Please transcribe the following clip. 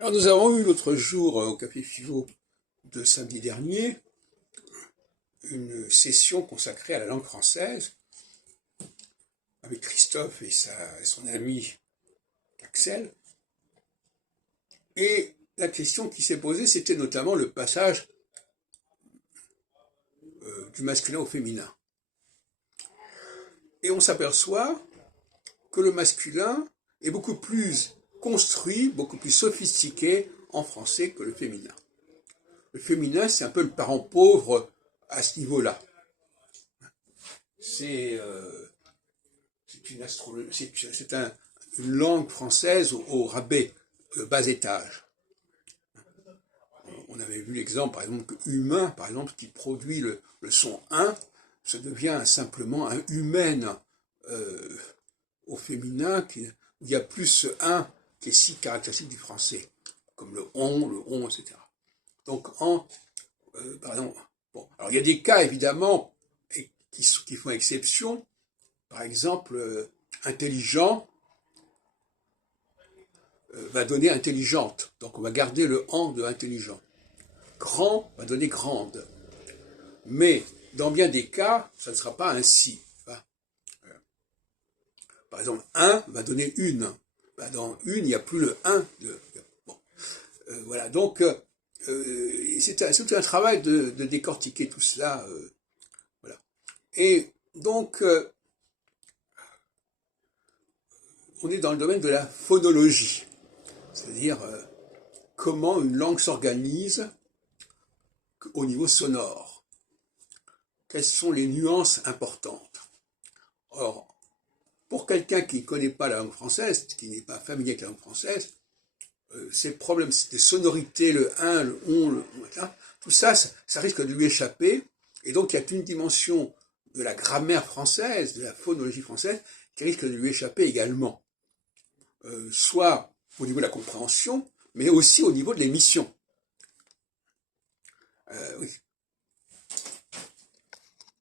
Alors nous avons eu l'autre jour au Café Philo de samedi dernier une session consacrée à la langue française avec Christophe et son ami Axel. Et la question qui s'est posée, c'était notamment le passage du masculin au féminin. Et on s'aperçoit que le masculin est beaucoup plus construit, beaucoup plus sophistiqué en français que le féminin. Le féminin, c'est un peu le parent pauvre à ce niveau-là. C'est une langue française au rabais, bas étage. On avait vu l'exemple, par exemple, que humain, par exemple, qui produit le son un, ça devient simplement un humaine au féminin, où il y a plus ce un qui est si caractéristique du français, comme le on, etc. Donc, par exemple, bon, alors il y a des cas évidemment qui font exception. Par exemple, intelligent va donner intelligente, donc on va garder le en de intelligent. Grand va donner grande, mais dans bien des cas, ça ne sera pas ainsi. Par exemple, un va donner une. Dans une, il n'y a plus le un. Bon. Voilà, donc c'est tout un travail de décortiquer tout cela. Voilà. Et donc, on est dans le domaine de la phonologie, c'est-à-dire comment une langue s'organise au niveau sonore. Quelles sont les nuances importantes? Or, pour quelqu'un qui ne connaît pas la langue française, qui n'est pas familier avec la langue française, ces problèmes de sonorité, le un, le on, tout ça, ça risque de lui échapper. Et donc, il n'y a qu'une dimension de la grammaire française, de la phonologie française, qui risque de lui échapper également. Soit au niveau de la compréhension, mais aussi au niveau de l'émission. Oui.